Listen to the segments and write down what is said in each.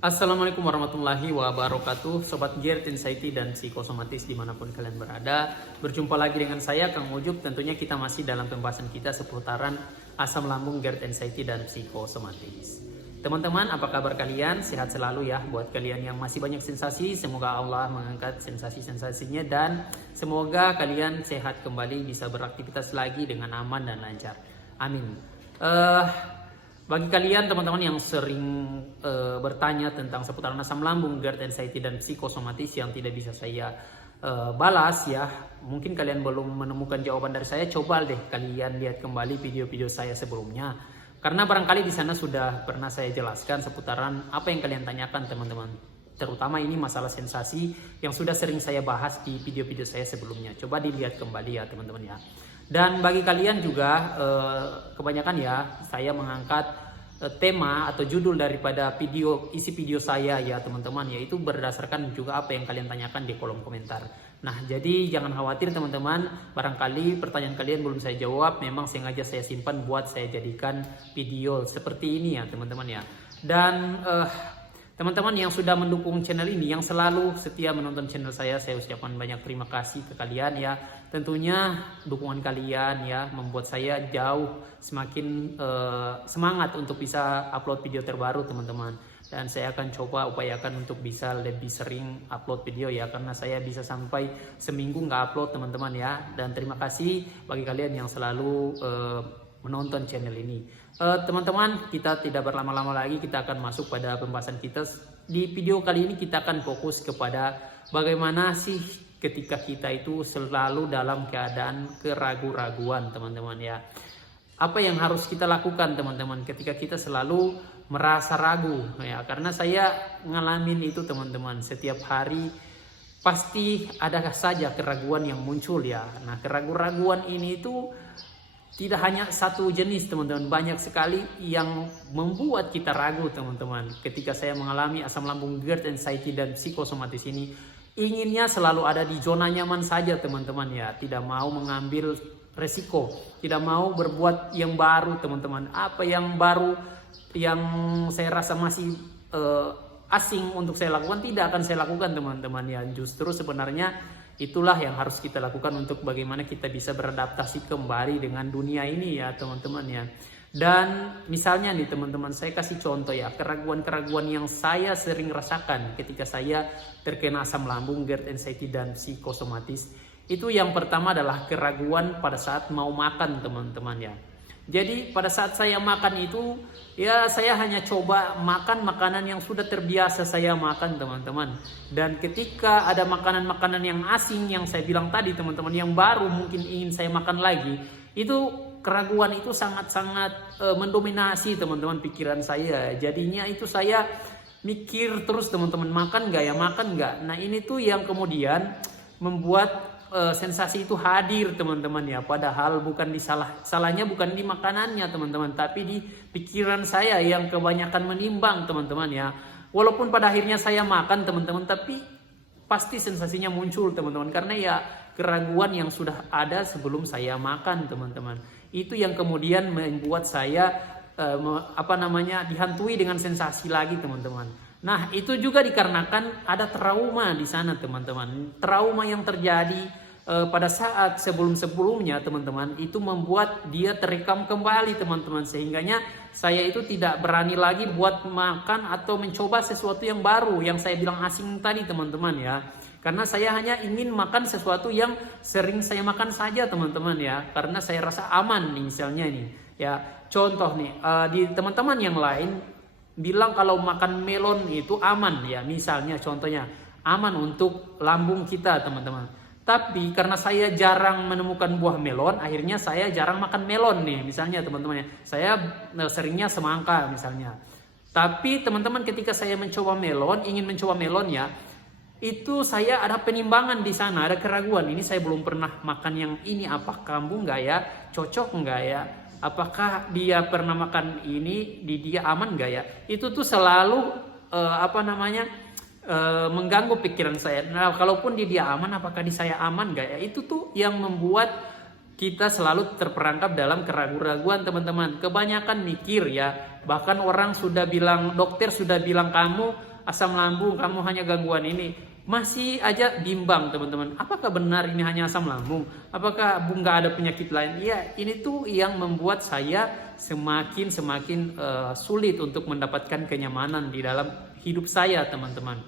Assalamualaikum warahmatullahi wabarakatuh, Sobat Gear, Anxiety, dan Psikosomatis dimanapun kalian berada. Berjumpa lagi dengan saya, Kang Ujub. Tentunya kita masih dalam pembahasan kita seputaran asam lambung, Gear, Anxiety, dan Psikosomatis. Teman-teman, apa kabar kalian? Sehat selalu ya. Buat kalian yang masih banyak sensasi, semoga Allah mengangkat sensasi-sensasinya. Dan semoga kalian sehat kembali, bisa beraktivitas lagi dengan aman dan lancar. Amin. Bagi kalian teman-teman yang sering bertanya tentang seputaran asam lambung, GERD, anxiety, dan psikosomatis yang tidak bisa saya balas ya, mungkin kalian belum menemukan jawaban dari saya. Coba deh kalian lihat kembali video-video saya sebelumnya, karena barangkali di sana sudah pernah saya jelaskan seputaran apa yang kalian tanyakan teman-teman. Terutama ini masalah sensasi yang sudah sering saya bahas di video-video saya sebelumnya. Coba dilihat kembali ya teman-teman ya. Dan bagi kalian juga kebanyakan ya saya mengangkat tema atau judul daripada isi video saya ya teman-teman, yaitu berdasarkan juga apa yang kalian tanyakan di kolom komentar. Nah, jadi jangan khawatir teman-teman, barangkali pertanyaan kalian belum saya jawab, memang sengaja saya simpan buat saya jadikan video seperti ini ya teman-teman ya. Dan teman-teman yang sudah mendukung channel ini, yang selalu setia menonton channel saya ucapkan banyak terima kasih ke kalian ya. Tentunya dukungan kalian ya membuat saya jauh semakin semangat untuk bisa upload video terbaru teman-teman. Dan saya akan coba upayakan untuk bisa lebih sering upload video ya, karena saya bisa sampai seminggu nggak upload teman-teman ya. Dan terima kasih bagi kalian yang selalu menonton channel ini. Teman-teman, kita tidak berlama-lama lagi, kita akan masuk pada pembahasan kita. Di video kali ini kita akan fokus kepada bagaimana sih ketika kita itu selalu dalam keadaan keraguan-raguan teman-teman ya. Apa yang harus kita lakukan teman-teman ketika kita selalu merasa ragu ya, karena saya ngalamin itu teman-teman. Setiap hari pasti ada saja keraguan yang muncul ya. Nah, keraguan-raguan ini itu tidak hanya satu jenis teman-teman, banyak sekali yang membuat kita ragu teman-teman. Ketika saya mengalami asam lambung, GERD, anxiety, dan psikosomatis ini, inginnya selalu ada di zona nyaman saja teman-teman ya. Tidak mau mengambil resiko, tidak mau berbuat yang baru teman-teman. Apa yang baru yang saya rasa masih asing untuk saya lakukan, tidak akan saya lakukan teman-teman ya. Justru sebenarnya itulah yang harus kita lakukan untuk bagaimana kita bisa beradaptasi kembali dengan dunia ini ya teman-teman ya. Dan misalnya nih teman-teman, saya kasih contoh ya, keraguan-keraguan yang saya sering rasakan ketika saya terkena asam lambung, GERD, anxiety, dan psikosomatis. Itu yang pertama adalah keraguan pada saat mau makan teman-teman ya. Jadi pada saat saya makan itu ya, saya hanya coba makan makanan yang sudah terbiasa saya makan teman-teman. Dan ketika ada makanan-makanan yang asing yang saya bilang tadi teman-teman, yang baru mungkin ingin saya makan lagi, itu keraguan itu sangat-sangat mendominasi teman-teman pikiran saya. Jadinya itu saya mikir terus teman-teman, makan nggak ya, makan nggak. Nah, ini tuh yang kemudian membuat sensasi itu hadir teman-teman ya, padahal bukan salahnya bukan di makanannya teman-teman, tapi di pikiran saya yang kebanyakan menimbang teman-teman ya. Walaupun pada akhirnya saya makan teman-teman, tapi pasti sensasinya muncul teman-teman, karena ya keraguan yang sudah ada sebelum saya makan teman-teman. Itu yang kemudian membuat saya dihantui dengan sensasi lagi teman-teman. Nah, itu juga dikarenakan ada trauma di sana teman-teman. Trauma yang terjadi pada saat sebelum-sebelumnya teman-teman, itu membuat dia terekam kembali teman-teman. Sehingganya saya itu tidak berani lagi buat makan atau mencoba sesuatu yang baru, yang saya bilang asing tadi teman-teman ya. Karena saya hanya ingin makan sesuatu yang sering saya makan saja teman-teman ya. Karena saya rasa aman nih, misalnya nih ya. Contoh nih, di teman-teman yang lain bilang kalau makan melon itu aman ya, misalnya contohnya aman untuk lambung kita teman-teman. Tapi karena saya jarang menemukan buah melon, akhirnya saya jarang makan melon nih misalnya teman-teman ya. Saya seringnya semangka misalnya. Tapi teman-teman, ketika saya ingin mencoba melon ya, itu saya ada penimbangan di sana, ada keraguan. Ini saya belum pernah makan yang ini, apakah kambuh nggak ya, cocok nggak ya, apakah dia pernah makan ini, di dia aman nggak ya. Itu tuh selalu mengganggu pikiran saya. Nah, kalaupun di dia aman, apakah di saya aman nggak ya. Itu tuh yang membuat kita selalu terperangkap dalam keraguan-raguan teman-teman. Kebanyakan mikir ya, bahkan orang sudah bilang, dokter sudah bilang kamu asam lambung, kamu hanya gangguan ini. Masih aja bimbang teman-teman, apakah benar ini hanya asam lambung? Apakah nggak ada penyakit lain? Ya, ini tuh yang membuat saya semakin sulit untuk mendapatkan kenyamanan di dalam hidup saya teman-teman.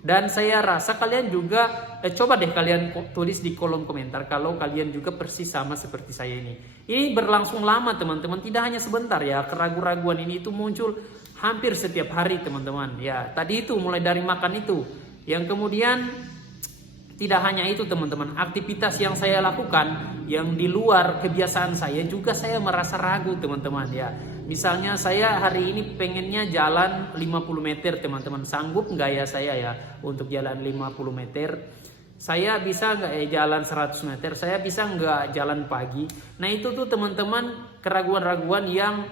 Dan saya rasa kalian juga coba deh kalian tulis di kolom komentar kalau kalian juga persis sama seperti saya ini. Ini berlangsung lama teman-teman, tidak hanya sebentar ya. Keraguan-raguan ini itu muncul hampir setiap hari teman-teman. Ya, tadi itu mulai dari makan itu. Yang kemudian tidak hanya itu teman-teman, aktivitas yang saya lakukan yang di luar kebiasaan saya juga saya merasa ragu teman-teman ya. Misalnya saya hari ini pengennya jalan 50 meter teman-teman, sanggup nggak ya saya ya untuk jalan 50 meter? Saya bisa nggak ya jalan 100 meter? Saya bisa nggak jalan pagi? Nah itu tuh teman-teman keraguan-raguan yang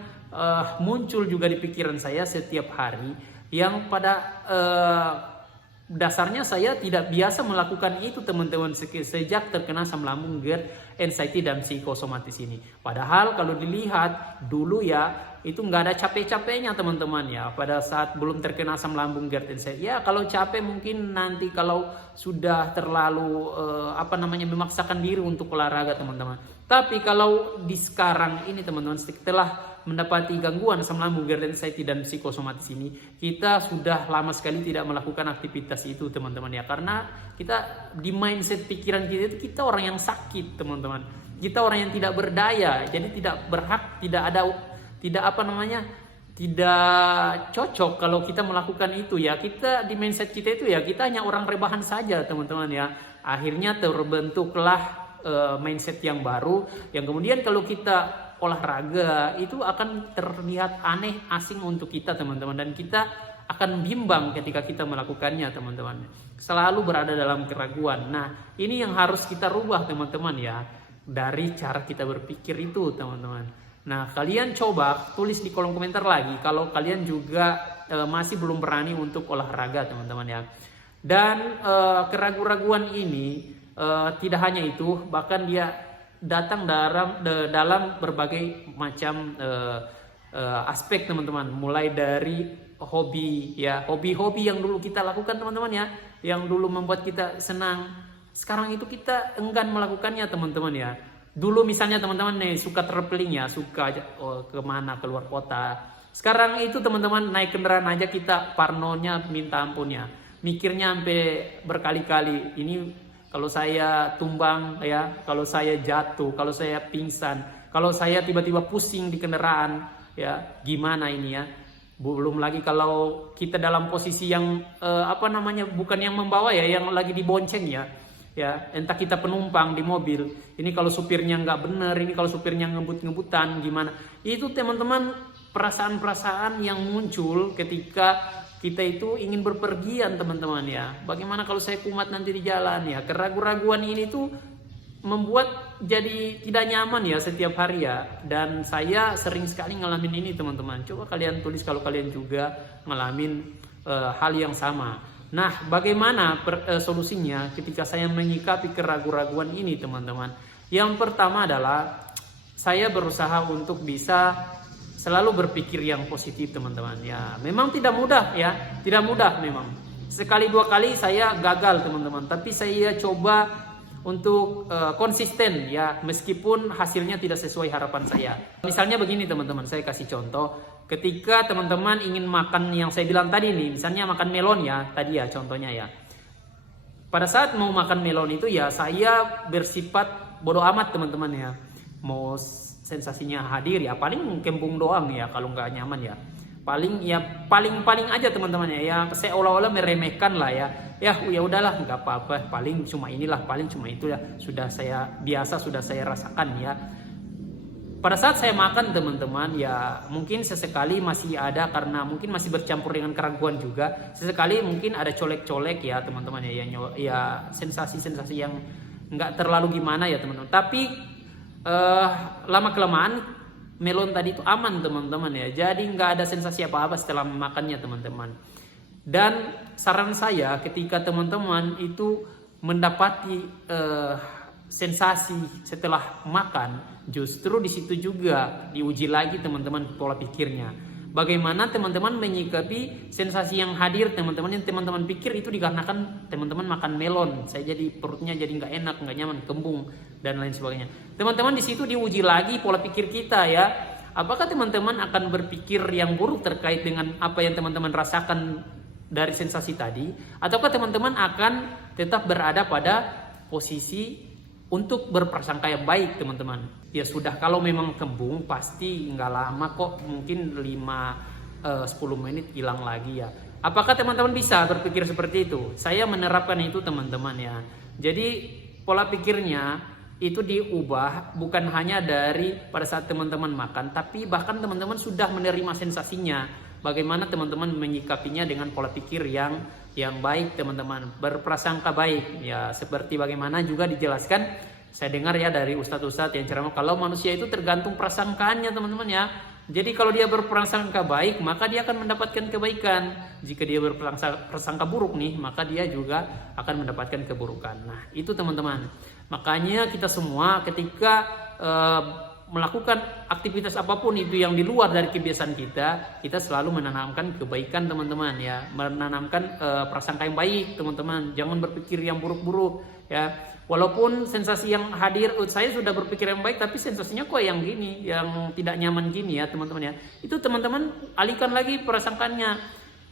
muncul juga di pikiran saya setiap hari, yang pada dasarnya saya tidak biasa melakukan itu teman-teman sejak terkena asam lambung, GERD, anxiety dan psikosomatis ini. Padahal kalau dilihat dulu ya itu nggak ada capek-capeknya teman-teman ya pada saat belum terkena asam lambung, GERD, anxiety. Ya kalau capek mungkin nanti kalau sudah terlalu memaksakan diri untuk olahraga teman-teman. Tapi kalau di sekarang ini teman-teman setelah mendapati gangguan asam lambung, GERD, anxiety dan psikosomatis ini, kita sudah lama sekali tidak melakukan aktivitas itu teman-teman ya, karena kita di mindset pikiran kita itu kita orang yang sakit teman-teman, kita orang yang tidak berdaya, jadi tidak berhak, tidak cocok kalau kita melakukan itu ya. Kita di mindset kita itu ya kita hanya orang rebahan saja teman-teman ya. Akhirnya terbentuklah mindset yang baru yang kemudian kalau kita olahraga itu akan terlihat aneh, asing untuk kita teman-teman, dan kita akan bimbang ketika kita melakukannya teman-teman, selalu berada dalam keraguan. Nah ini yang harus kita rubah teman-teman ya, dari cara kita berpikir itu teman-teman. Nah kalian coba tulis di kolom komentar lagi kalau kalian juga masih belum berani untuk olahraga teman-teman ya. Dan keraguan-raguan ini tidak hanya itu, bahkan dia datang dalam berbagai macam aspek teman-teman, mulai dari hobi ya, hobi-hobi yang dulu kita lakukan teman-teman ya, yang dulu membuat kita senang, sekarang itu kita enggan melakukannya teman-teman ya. Dulu misalnya teman-teman nih suka traveling ya, suka kemana, keluar kota. Sekarang itu teman-teman naik kendaraan aja kita parnonya minta ampun ya, mikirnya sampai berkali-kali, ini kalau saya tumbang ya, kalau saya jatuh, kalau saya pingsan, kalau saya tiba-tiba pusing di kendaraan ya, gimana ini ya. Belum lagi kalau kita dalam posisi yang bukan yang membawa ya, yang lagi dibonceng ya, entah kita penumpang di mobil. Ini kalau supirnya nggak bener, ini kalau supirnya ngebut-ngebutan gimana. Itu teman-teman perasaan-perasaan yang muncul ketika kita itu ingin berpergian teman-teman ya. Bagaimana kalau saya kumat nanti di jalan ya. Keraguan-raguan ini tuh membuat jadi tidak nyaman ya setiap hari ya. Dan saya sering sekali ngalamin ini teman-teman. Coba kalian tulis kalau kalian juga ngalamin hal yang sama. Nah bagaimana solusinya ketika saya menyikapi keraguan-raguan ini teman-teman. Yang pertama adalah saya berusaha untuk bisa selalu berpikir yang positif teman-teman ya. Memang tidak mudah ya, tidak mudah memang. Sekali dua kali saya gagal teman-teman, tapi saya coba untuk konsisten ya, meskipun hasilnya tidak sesuai harapan saya. Misalnya begini teman-teman, saya kasih contoh. Ketika teman-teman ingin makan yang saya bilang tadi nih, misalnya makan melon ya, tadi ya contohnya ya. Pada saat mau makan melon itu ya saya bersifat bodoh amat teman-teman ya. Mau sensasinya hadir ya paling kembung doang ya, kalau nggak nyaman ya paling aja teman-teman ya, yang seolah-olah meremehkan lah ya udahlah nggak apa-apa, paling cuma inilah, paling cuma itu ya, sudah saya biasa, sudah saya rasakan ya. Pada saat saya makan teman-teman ya mungkin sesekali masih ada, karena mungkin masih bercampur dengan keraguan juga, sesekali mungkin ada colek-colek ya teman-teman ya sensasi-sensasi yang nggak terlalu gimana ya teman-teman, tapi lama kelamaan melon tadi itu aman teman-teman ya, jadi nggak ada sensasi apa-apa setelah memakannya teman-teman. Dan saran saya ketika teman-teman itu mendapati sensasi setelah makan, justru di situ juga diuji lagi teman-teman pola pikirnya. bagaimana teman-teman menyikapi sensasi yang hadir teman-teman, yang teman-teman pikir itu dikarenakan teman-teman makan melon, saya jadi perutnya jadi nggak enak, nggak nyaman, kembung dan lain sebagainya. Teman-teman di situ diuji lagi pola pikir kita ya. Apakah teman-teman akan berpikir yang buruk terkait dengan apa yang teman-teman rasakan dari sensasi tadi, ataukah teman-teman akan tetap berada pada posisi untuk berprasangka yang baik teman-teman? Ya sudah, kalau memang kembung pasti nggak lama kok, mungkin 5-10 menit hilang lagi ya. Apakah teman-teman bisa berpikir seperti itu? Saya menerapkan itu teman-teman ya. Jadi pola pikirnya itu diubah bukan hanya dari pada saat teman-teman makan, tapi bahkan teman-teman sudah menerima sensasinya. Bagaimana teman-teman menyikapinya dengan pola pikir yang baik teman-teman, berprasangka baik ya, seperti bagaimana juga dijelaskan saya dengar ya dari ustadz-ustadz yang ceramah, kalau manusia itu tergantung prasangkaannya teman-teman ya. Jadi kalau dia berprasangka baik maka dia akan mendapatkan kebaikan, jika dia berprasangka buruk nih maka dia juga akan mendapatkan keburukan. Nah itu teman-teman, makanya kita semua ketika melakukan aktivitas apapun itu yang di luar dari kebiasaan kita selalu menanamkan kebaikan teman-teman ya, menanamkan prasangka yang baik teman-teman, jangan berpikir yang buruk-buruk ya. Walaupun sensasi yang hadir, saya sudah berpikir yang baik tapi sensasinya kok yang gini, yang tidak nyaman gini ya teman-teman ya, itu teman-teman alihkan lagi prasangkanya.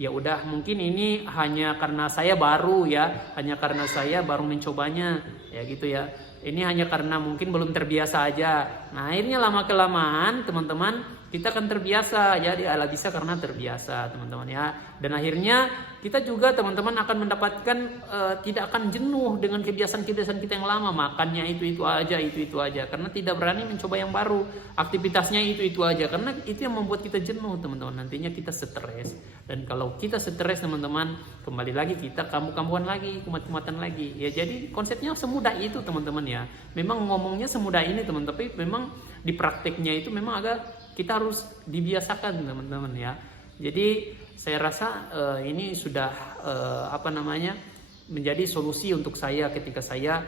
Ya udah, mungkin ini hanya karena saya baru ya, hanya karena saya baru mencobanya ya gitu ya, ini hanya karena mungkin belum terbiasa aja. Nah akhirnya lama kelamaan teman-teman kita akan terbiasa, jadi ala bisa karena terbiasa teman-teman ya. Dan akhirnya kita juga teman-teman akan mendapatkan tidak akan jenuh dengan kebiasaan-kebiasaan kita yang lama, makannya itu aja karena tidak berani mencoba yang baru, aktivitasnya itu aja karena itu yang membuat kita jenuh teman-teman, nantinya kita stres. Dan kalau kita stres teman-teman, kembali lagi kita kambuh-kambuhan lagi, kumat-kumatan lagi ya. Jadi konsepnya semudah itu teman-teman ya, memang ngomongnya semudah ini teman, tapi memang di prakteknya itu memang agak kita harus dibiasakan teman-teman ya. Jadi saya rasa ini sudah menjadi solusi untuk saya ketika saya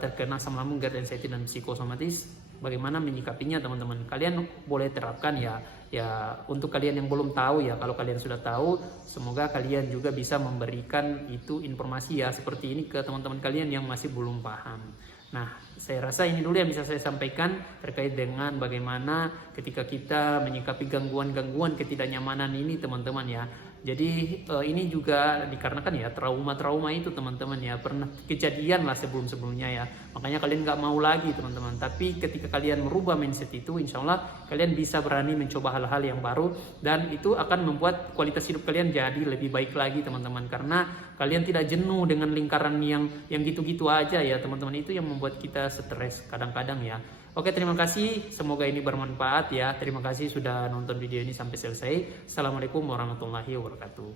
terkena asam lambung, GERD, anxiety dan psikosomatis. Bagaimana menyikapinya teman-teman? Kalian boleh terapkan ya. Ya untuk kalian yang belum tahu ya, kalau kalian sudah tahu, semoga kalian juga bisa memberikan itu informasi ya seperti ini ke teman-teman kalian yang masih belum paham. Nah, saya rasa ini dulu yang bisa saya sampaikan terkait dengan bagaimana ketika kita menyikapi gangguan-gangguan ketidaknyamanan ini teman-teman ya. Jadi ini juga dikarenakan ya trauma-trauma itu teman-teman ya, pernah kejadian lah sebelum-sebelumnya ya. Makanya kalian nggak mau lagi teman-teman. Tapi ketika kalian merubah mindset itu, insya Allah kalian bisa berani mencoba hal-hal yang baru, dan itu akan membuat kualitas hidup kalian jadi lebih baik lagi teman-teman. Karena kalian tidak jenuh dengan lingkaran yang gitu-gitu aja ya teman-teman. Itu yang membuat kita stres kadang-kadang ya. Oke, terima kasih. Semoga ini bermanfaat ya. Terima kasih sudah nonton video ini sampai selesai. Assalamualaikum warahmatullahi wabarakatuh.